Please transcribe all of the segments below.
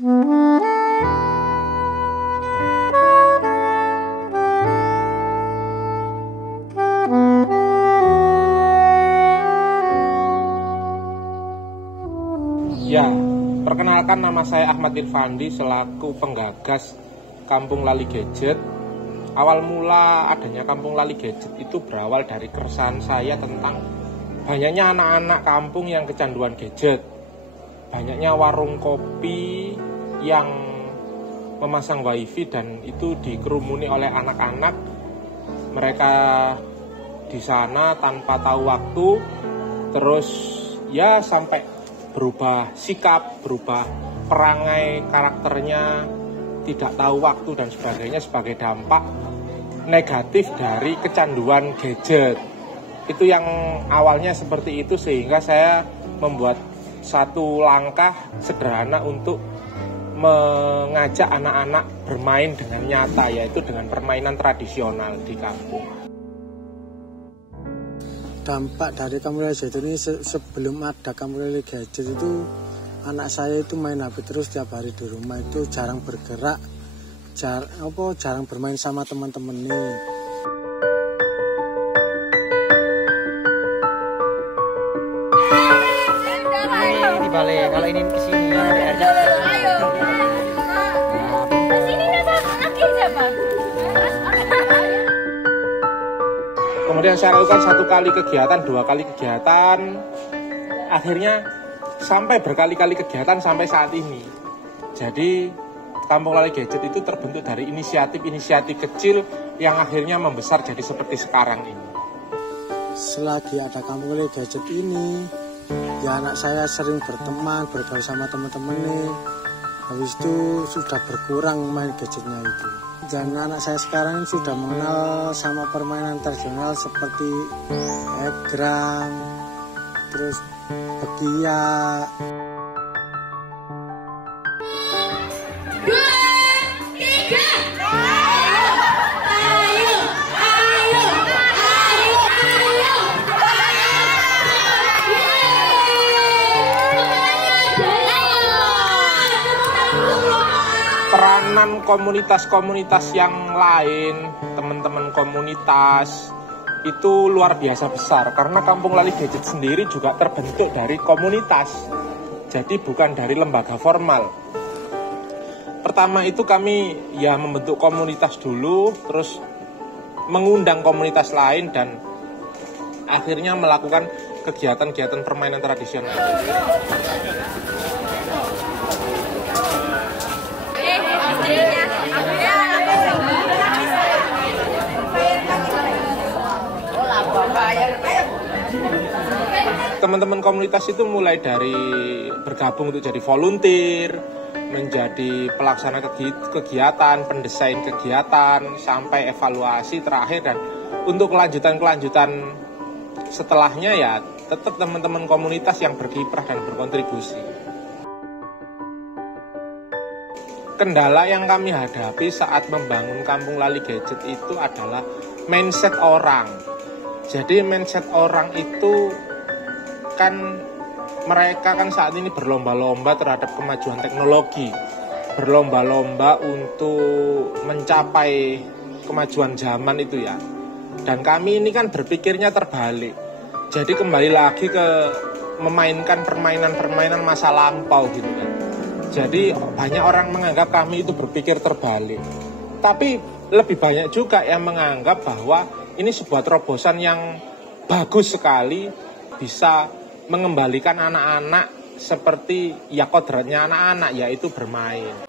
Ya, perkenalkan, nama saya Ahmad Irfandi selaku penggagas Kampung Lali Gadget. Awal mula adanya Kampung Lali Gadget itu berawal dari keresahan saya tentang banyaknya anak-anak kampung yang kecanduan gadget. Banyaknya warung kopi yang memasang wifi dan itu dikerumuni oleh anak-anak. Mereka di sana tanpa tahu waktu, terus ya sampai berubah sikap, berubah perangai karakternya, tidak tahu waktu dan sebagainya sebagai dampak negatif dari kecanduan gadget. Itu yang awalnya seperti itu, sehingga saya membuat satu langkah sederhana untuk mengajak anak-anak bermain dengan nyata, yaitu dengan permainan tradisional di kampung. Dampak dari Kampung Lali Gadget ini, sebelum ada Kampung Lali Gadget itu anak saya itu main HP terus tiap hari di rumah, itu jarang bergerak, jarang bermain sama teman-temannya. Ini dibalik, kalau ini ke sini ada airnya. Kemudian saya lakukan 1 kali kegiatan, 2 kali kegiatan, akhirnya sampai berkali-kali kegiatan sampai saat ini. Jadi Kampung Lali Gadget itu terbentuk dari inisiatif-inisiatif kecil yang akhirnya membesar jadi seperti sekarang ini. Selagi ada Kampung Lali Gadget ini, ya anak saya sering berteman, bergaul sama teman-temannya. Habis itu sudah berkurang main gadgetnya itu. Dan anak saya sekarang sudah mengenal sama permainan tradisional seperti egrang, terus begiak. Peranan komunitas-komunitas yang lain, teman-teman komunitas, itu luar biasa besar. Karena Kampung Lali Gadget sendiri juga terbentuk dari komunitas. Jadi bukan dari lembaga formal. Pertama itu kami ya membentuk komunitas dulu, terus mengundang komunitas lain, dan akhirnya melakukan kegiatan-kegiatan permainan tradisional. Teman-teman komunitas itu mulai dari bergabung untuk jadi volunteer, menjadi pelaksana kegiatan, pendesain kegiatan, sampai evaluasi terakhir, dan untuk kelanjutan setelahnya ya tetap teman-teman komunitas yang berkiprah dan berkontribusi. Kendala yang kami hadapi saat membangun Kampung Lali Gadget itu adalah mindset orang. Jadi mindset orang itu kan mereka kan saat ini berlomba-lomba terhadap kemajuan teknologi, berlomba-lomba untuk mencapai kemajuan zaman itu ya. Dan kami ini kan berpikirnya terbalik. Jadi kembali lagi ke memainkan permainan-permainan masa lampau gitu kan. Jadi banyak orang menganggap kami itu berpikir terbalik. Tapi lebih banyak juga yang menganggap bahwa ini sebuah terobosan yang bagus sekali, bisa mengembalikan anak-anak seperti ya kodratnya anak-anak, yaitu bermain.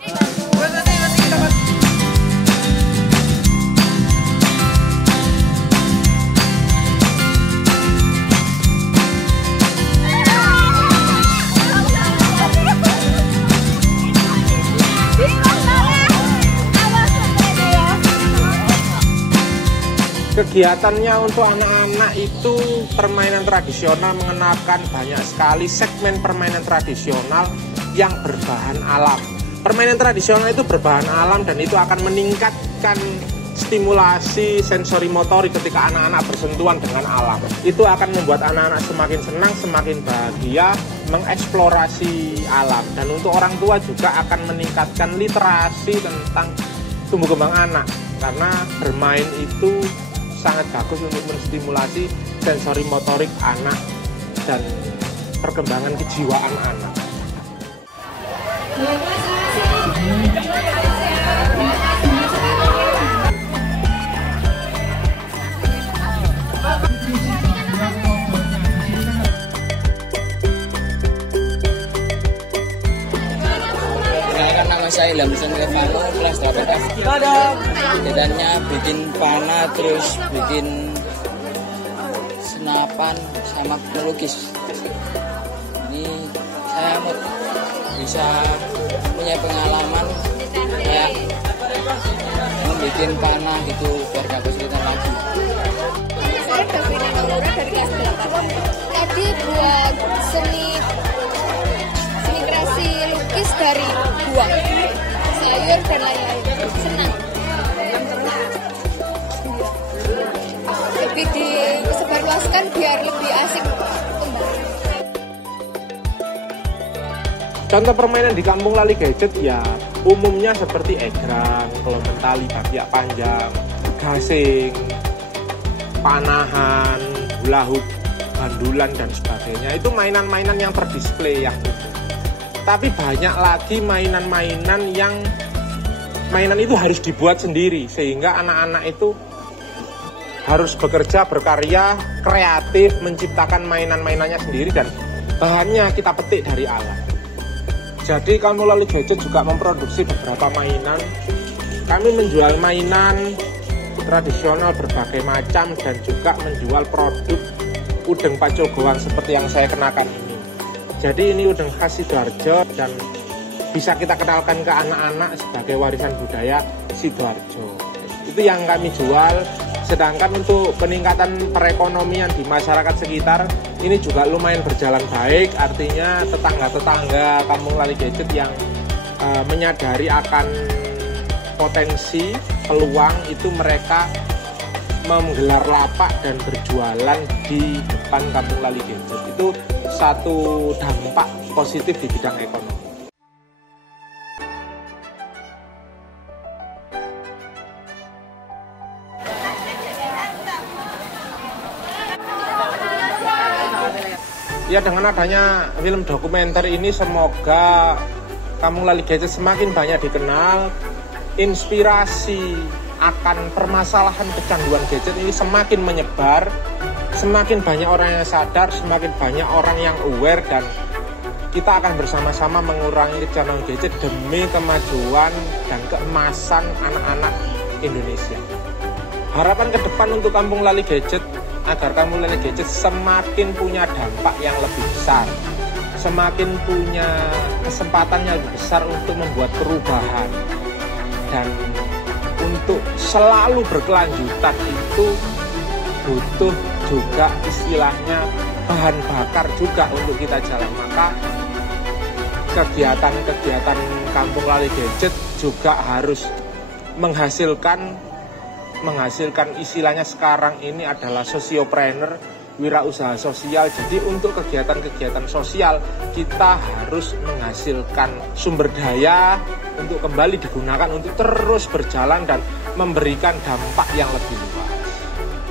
Kegiatannya untuk anak-anak itu permainan tradisional, mengenalkan banyak sekali segmen permainan tradisional yang berbahan alam. Permainan tradisional itu berbahan alam dan itu akan meningkatkan stimulasi sensori motorik ketika anak-anak bersentuhan dengan alam. Itu akan membuat anak-anak semakin senang, semakin bahagia mengeksplorasi alam. Dan untuk orang tua juga akan meningkatkan literasi tentang tumbuh kembang anak, karena bermain itu sangat bagus untuk menstimulasi sensori motorik anak dan perkembangan kejiwaan anak. Saya Ilham Senggevano kelas 8F. Kegiatannya bikin panah, terus bikin senapan sama melukis. Ini saya bisa punya pengalaman kayak membuat panah gitu biar gak kesulitan lagi. Saya Davina Naura dari kelas 8. Tadi buat seni kreasi lukis dari buah, sayur dan lain-lain. Senang. Lebih disebarluaskan biar lebih asik. Contoh permainan di Kampung Lali Gadget ya umumnya seperti egrang, kelompok tali, babiak panjang, gasing, panahan, hula hoop, bandulan dan sebagainya. Itu mainan-mainan yang terdisplay ya. Tapi banyak lagi mainan-mainan yang mainan itu harus dibuat sendiri, sehingga anak-anak itu harus bekerja, berkarya, kreatif, menciptakan mainan-mainannya sendiri dan bahannya kita petik dari alam. Jadi Kampung Lali Gadget juga memproduksi beberapa mainan. Kami menjual mainan tradisional berbagai macam dan juga menjual produk udeng pacogoan seperti yang saya kenakan ini. Jadi ini udeng khas Sidoarjo dan bisa kita kenalkan ke anak-anak sebagai warisan budaya Sidoarjo. Itu yang kami jual. Sedangkan untuk peningkatan perekonomian di masyarakat sekitar ini juga lumayan berjalan baik. Artinya tetangga-tetangga Kampung Lali Gadget yang menyadari akan potensi peluang itu mereka menggelar lapak dan berjualan di depan Kampung Lali Gadget. Itu satu dampak positif di bidang ekonomi. Ya, dengan adanya film dokumenter ini semoga Kampung Lali Gadget semakin banyak dikenal. Inspirasi akan permasalahan kecanduan gadget ini semakin menyebar. Semakin banyak orang yang sadar, semakin banyak orang yang aware, dan kita akan bersama-sama mengurangi kecanduan gadget demi kemajuan dan keemasan anak-anak Indonesia. Harapan ke depan untuk Kampung Lali Gadget agar Kampung Lali Gadget semakin punya dampak yang lebih besar, semakin punya kesempatan yang lebih besar untuk membuat perubahan, dan untuk selalu berkelanjutan itu butuh juga istilahnya bahan bakar juga untuk kita jalan. Maka kegiatan-kegiatan Kampung Lali Gadget juga harus menghasilkan istilahnya sekarang ini adalah sosiopreneur, wirausaha sosial. Jadi untuk kegiatan-kegiatan sosial kita harus menghasilkan sumber daya untuk kembali digunakan untuk terus berjalan dan memberikan dampak yang lebih luas.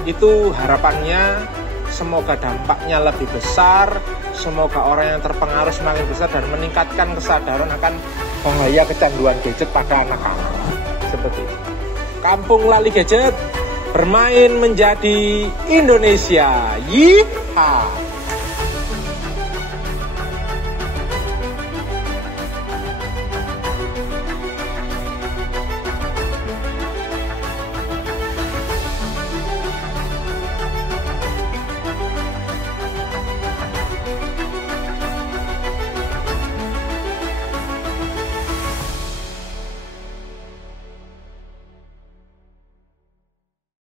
Itu harapannya, semoga dampaknya lebih besar, semoga orang yang terpengaruh semakin besar dan meningkatkan kesadaran akan bahaya kecanduan gadget pada anak-anak. Seperti itu. Kampung Lali Gadget, bermain menjadi Indonesia. Yeehaw!